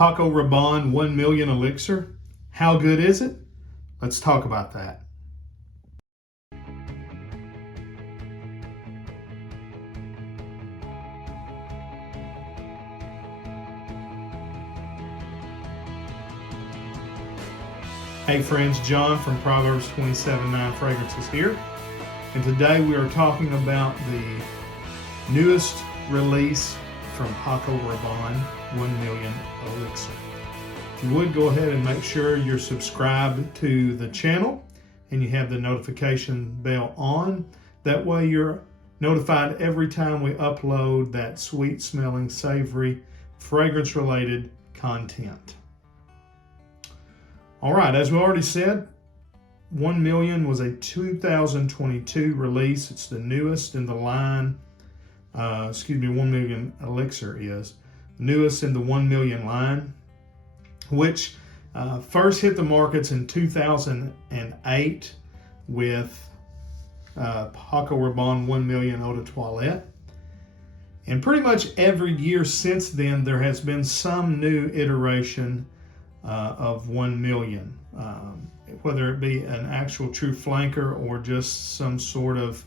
Paco Rabanne 1 Million Elixir. How good is it? Let's talk about that. Hey friends, John from Proverbs 27:9 Fragrances here. And today we are talking about the newest release from Paco Rabanne, 1 Million Elixir. If you would, go ahead and make sure you're subscribed to the channel and you have the notification bell on. That way you're notified every time we upload that sweet smelling, savory, fragrance related content. All right, as we already said, 1 Million was a 2022 release. It's the newest in the line. 1 Million Elixir is newest in the 1 Million line, which first hit the markets in 2008 with Paco Rabanne 1 Million Eau de Toilette. And pretty much every year since then, there has been some new iteration of 1 Million, whether it be an actual true flanker or just some sort of,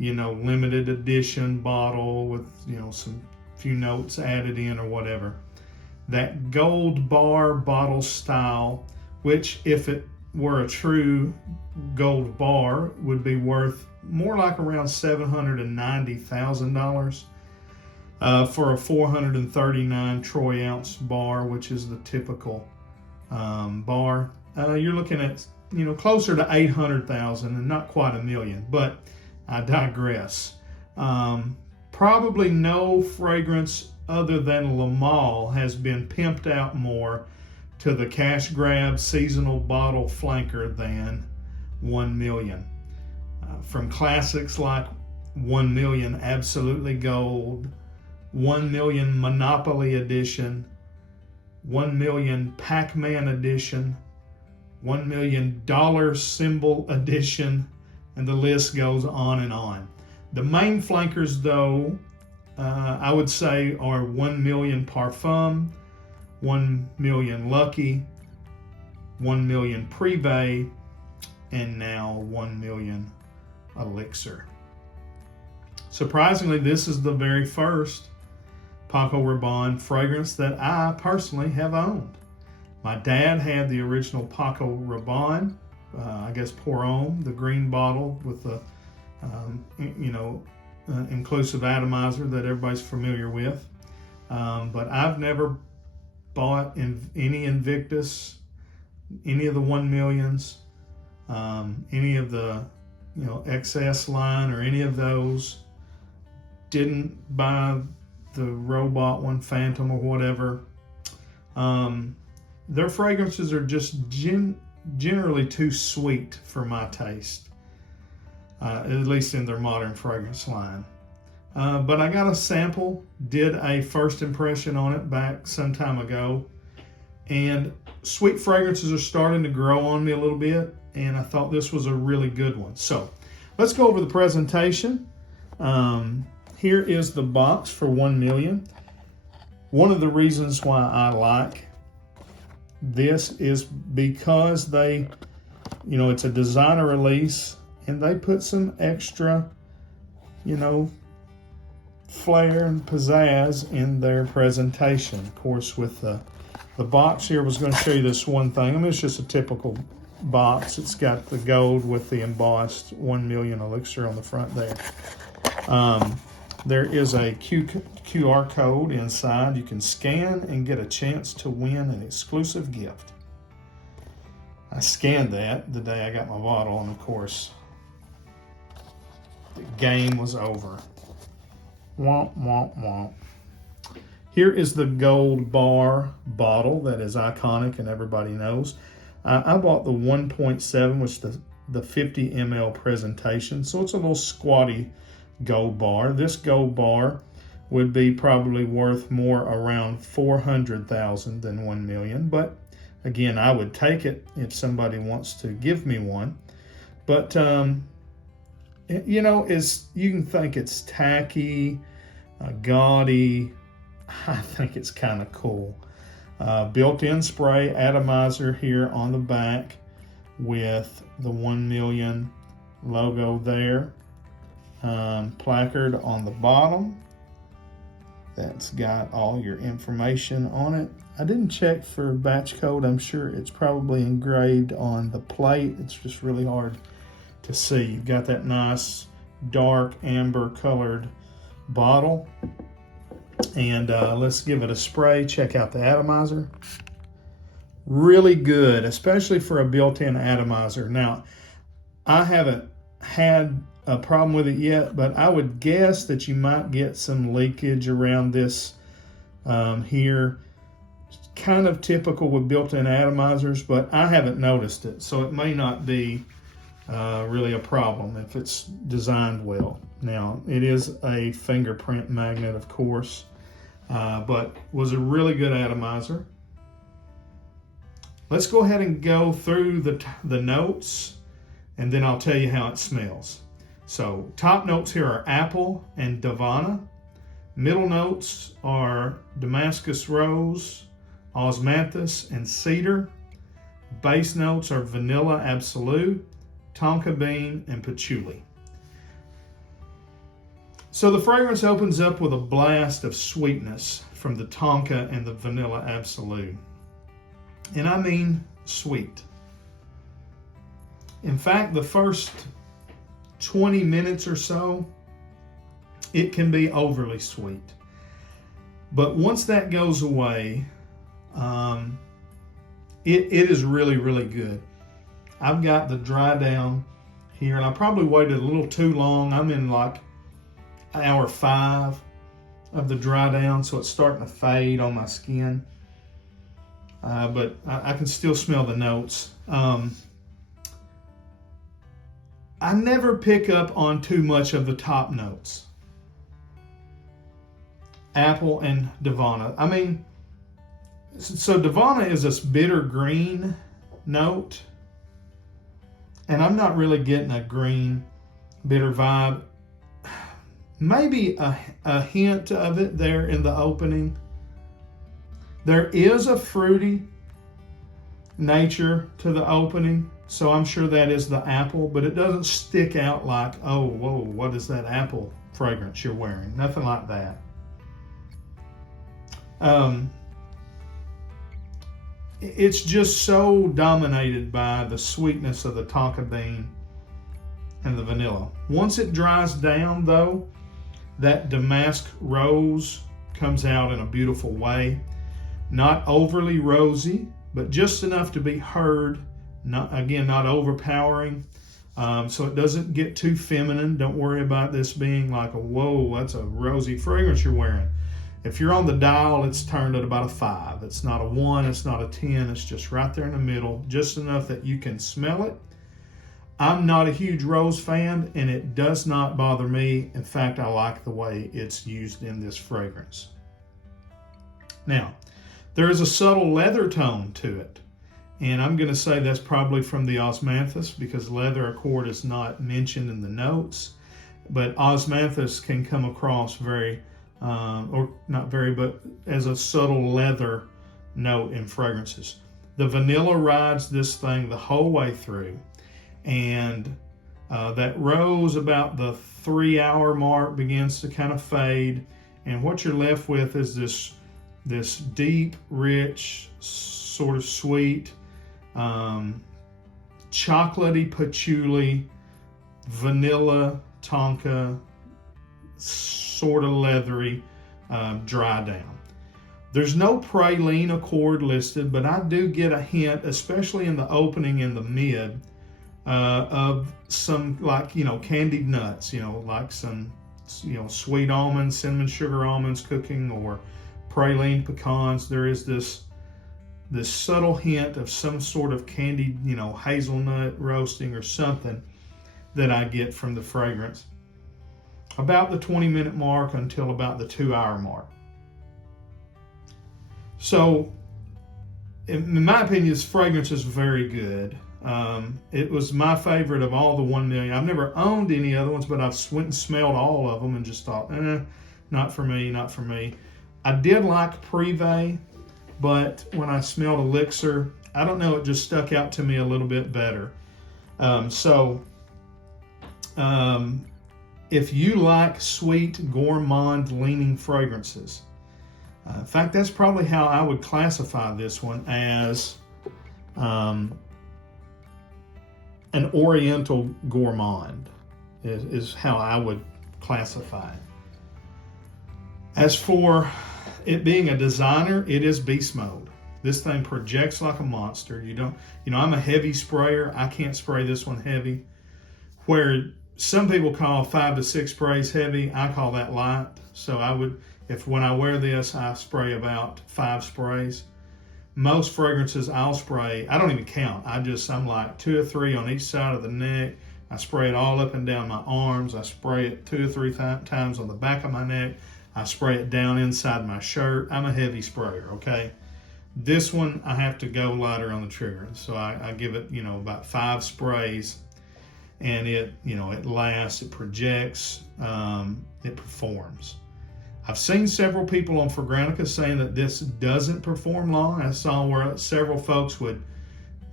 limited edition bottle with, some few notes added in or whatever. That gold bar bottle style, which if it were a true gold bar, would be worth more like around $790,000. For a 439 troy ounce bar, which is the typical bar, you're looking at closer to 800,000 and not quite a million. But I digress. Probably no fragrance other than Le Male has been pimped out more to the cash grab seasonal bottle flanker than 1 Million. From classics like 1 Million Absolutely Gold, 1 Million Monopoly Edition, 1 Million Pac-Man Edition, 1 Million Dollar Symbol Edition, and the list goes on and on. The main flankers, though, I would say are 1 Million Parfum, 1 Million Lucky, 1 Million Privé, and now 1 Million Elixir. Surprisingly, this is the very first Paco Rabanne fragrance that I personally have owned. My dad had the original Paco Rabanne, I guess Pour Homme, the green bottle with the, inclusive atomizer that everybody's familiar with. But I've never bought any Invictus, any of the 1 Millions, any of the, XS line or any of those. Didn't buy the robot one, Phantom or whatever. Their fragrances are just generally too sweet for my taste, at least in their modern fragrance line. But I got a sample, did a first impression on it back some time ago, and sweet fragrances are starting to grow on me a little bit, and I thought this was a really good one. So let's go over the presentation. Here is the box for 1 Million. One of the reasons why I like this is because they, it's a designer release and they put some extra, flair and pizzazz in their presentation. Of course, with the box here, I was going to show you this one thing. I mean, it's just a typical box. It's got the gold with the embossed 1 Million Elixir on the front there. There is a QR code inside. You can scan and get a chance to win an exclusive gift. I scanned that the day I got my bottle, and of course, the game was over. Womp, womp, womp. Here is the gold bar bottle that is iconic and everybody knows. I bought the 1.7, which is the 50 ml presentation, so it's a little squatty gold bar. This gold bar would be probably worth more around 400,000 than 1 million, but again, I would take it if somebody wants to give me one. But you can think it's tacky, gaudy. I think it's kind of cool. Built-in spray atomizer here on the back with the 1 million logo there. Placard on the bottom that's got all your information on it. I didn't check for batch code. I'm sure it's probably engraved on the plate. It's just really hard to see. You've got that nice dark amber colored bottle. And let's give it a spray. Check out the atomizer. Really good, especially for a built-in atomizer. Now, I haven't had a problem with it yet, but I would guess that you might get some leakage around this here. Kind of typical with built-in atomizers, but I haven't noticed it, so it may not be really a problem if it's designed well. Now, it is a fingerprint magnet, of course, but was a really good atomizer. Let's go ahead and go through the notes, and then I'll tell you how it smells. So, top notes here are apple and Davana. Middle notes are Damascus rose, osmanthus, and cedar. Base notes are vanilla absolute, tonka bean, and patchouli. So the fragrance opens up with a blast of sweetness from the tonka and the vanilla absolute. And I mean sweet. In fact, the first 20 minutes or so, it can be overly sweet. But once that goes away, it is really, really good. I've got the dry down here, and I probably waited a little too long. I'm in like hour 5 of the dry down, so it's starting to fade on my skin. But I can still smell the notes. I never pick up on too much of the top notes. Apple and Davana. I mean, so Davana is this bitter green note, and I'm not really getting a green bitter vibe. Maybe a hint of it there in the opening. There is a fruity nature to the opening, so I'm sure that is the apple, but it doesn't stick out like, oh, whoa, what is that apple fragrance you're wearing? Nothing like that. It's just so dominated by the sweetness of the tonka bean and the vanilla. Once it dries down, though, that damask rose comes out in a beautiful way. Not overly rosy, but just enough to be heard. Not overpowering. So it doesn't get too feminine. Don't worry about this being like a, whoa, that's a rosy fragrance you're wearing. If you're on the dial, it's turned at about a 5. It's not a 1, it's not a 10, it's just right there in the middle, just enough that you can smell it. I'm not a huge rose fan, and it does not bother me. In fact, I like the way it's used in this fragrance. Now, there is a subtle leather tone to it, and I'm going to say that's probably from the osmanthus, because leather accord is not mentioned in the notes, but osmanthus can come across very, or not very, but as a subtle leather note in fragrances. The vanilla rides this thing the whole way through, and that rose about the 3-hour mark begins to kind of fade, and what you're left with is this deep, rich, sort of sweet, chocolatey patchouli, vanilla tonka, sort of leathery, dry down. There's no praline accord listed, but I do get a hint, especially in the opening in the mid, of some, like, candied nuts, like some, sweet almonds, cinnamon sugar almonds cooking, or praline pecans. There is this subtle hint of some sort of candied, hazelnut roasting or something that I get from the fragrance. About the 20-minute mark until about the 2-hour mark. So, in my opinion, this fragrance is very good. It was my favorite of all the 1 million. I've never owned any other ones, but I've went and smelled all of them and just thought, not for me, not for me. I did like Privé. but when I smelled Elixir, I don't know, it just stuck out to me a little bit better. If you like sweet, gourmand-leaning fragrances, in fact, that's probably how I would classify this one, as an oriental gourmand is how I would classify it. As for it being a designer, it is beast mode. This thing projects like a monster. I'm a heavy sprayer. I can't spray this one heavy. Where some people call 5 to 6 sprays heavy, I call that light. So when I wear this, I spray about 5 sprays. Most fragrances I'll spray, I don't even count. I'm like 2 or 3 on each side of the neck. I spray it all up and down my arms. I spray it 2 or 3 times on the back of my neck. I spray it down inside my shirt. I'm a heavy sprayer, okay? This one, I have to go lighter on the trigger. So I give it, about 5 sprays, and it lasts, it projects, it performs. I've seen several people on Fragrantica saying that this doesn't perform long. I saw where several folks would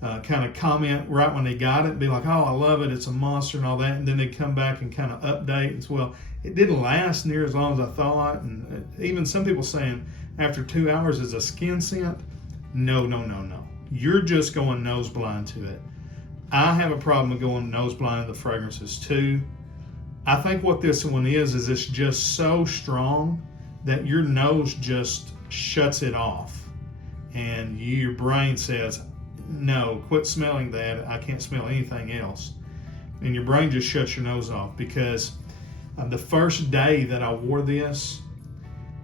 kind of comment right when they got it and be like, oh, I love it, it's a monster and all that, and then they'd come back and kind of update and say, well, it didn't last near as long as I thought. And even some people saying after 2 hours is a skin scent. No. You're just going nose blind to it. I have a problem with going nose blind to the fragrances too. I think what this one is it's just so strong that your nose just shuts it off. And your brain says, no, quit smelling that. I can't smell anything else. And your brain just shuts your nose off, because the first day that I wore this,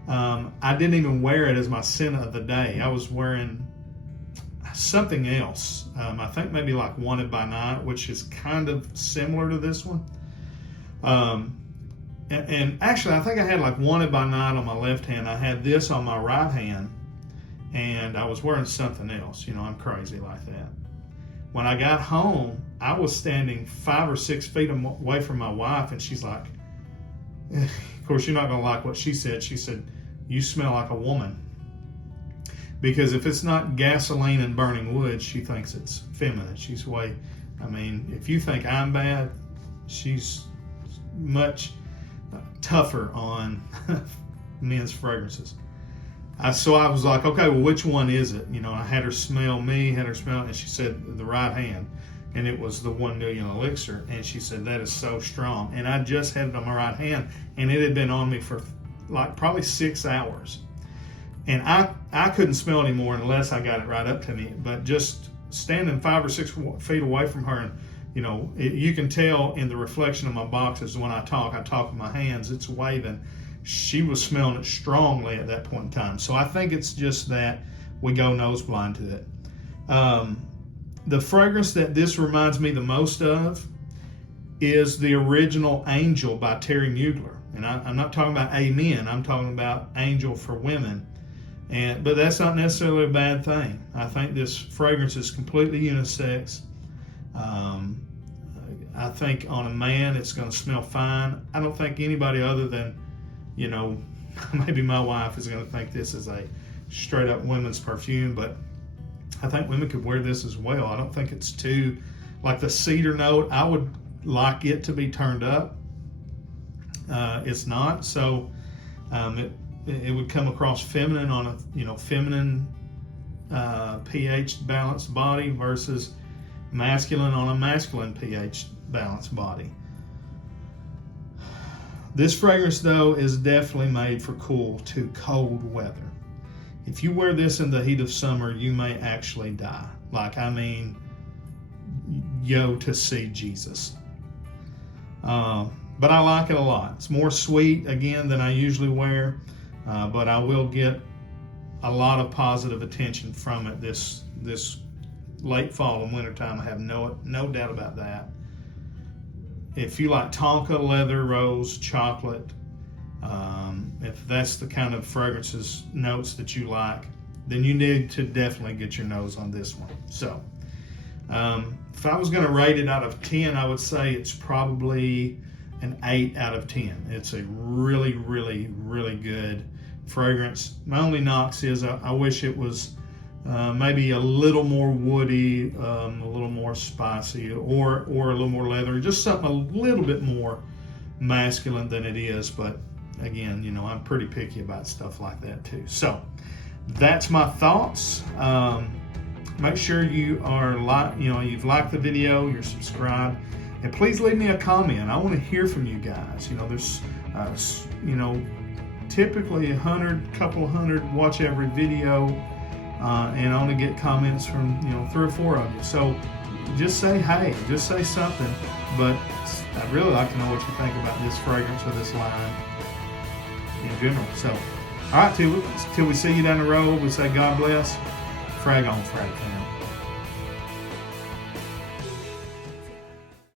I didn't even wear it as my scent of the day. I was wearing something else. I think maybe like Wanted by Night, which is kind of similar to this one. And actually, I think I had like Wanted by Night on my left hand. I had this on my right hand, and I was wearing something else. I'm crazy like that. When I got home, I was standing 5 or 6 feet away from my wife, and she's like, of course, you're not going to like what she said. She said, you smell like a woman. Because if it's not gasoline and burning wood, she thinks it's feminine. If you think I'm bad, she's much tougher on men's fragrances. So I was like, okay, well, which one is it? I had her smell and she said the right hand, and it was the 1 Million Elixir, and she said, that is so strong. And I just had it on my right hand, and it had been on me for like probably 6 hours. And I couldn't smell anymore unless I got it right up to me. But just standing 5 or 6 feet away from her, and you can tell in the reflection of my boxes when I talk with my hands, it's waving. She was smelling it strongly at that point in time. So I think it's just that we go nose blind to it. The fragrance that this reminds me the most of is the original Angel by Terry Mugler. And I'm not talking about Amen, I'm talking about Angel for women. But that's not necessarily a bad thing. I think this fragrance is completely unisex. I think on a man it's going to smell fine. I don't think anybody other than, maybe my wife is going to think this is a straight up women's perfume, but I think women could wear this as well. I don't think it's too, like the cedar note, I would like it to be turned up. It's not, so it would come across feminine on a feminine pH balanced body versus masculine on a masculine pH balanced body. This fragrance though is definitely made for cool to cold weather. If you wear this in the heat of summer, you may actually die. To see Jesus. But I like it a lot. It's more sweet, again, than I usually wear, but I will get a lot of positive attention from it this late fall and winter time. I have no doubt about that. If you like tonka, leather, rose, chocolate, if that's the kind of fragrances notes that you like, then you need to definitely get your nose on this one. So if I was going to rate it out of 10, I would say it's probably an 8 out of 10. It's a really, really, really good fragrance. My only knocks is I wish it was maybe a little more woody, a little more spicy, or a little more leathery, just something a little bit more masculine than it is. But again, I'm pretty picky about stuff like that too. So that's my thoughts. Make sure you are you've liked the video, you're subscribed, and please leave me a comment. I want to hear from you guys. There's typically couple hundred watch every video, and I only get comments from 3 or 4 of you. So just say hey, just say something. But I'd really like to know what you think about this fragrance or this line in general. So, all right, till we see you down the road, we say God bless. Frag on, frag.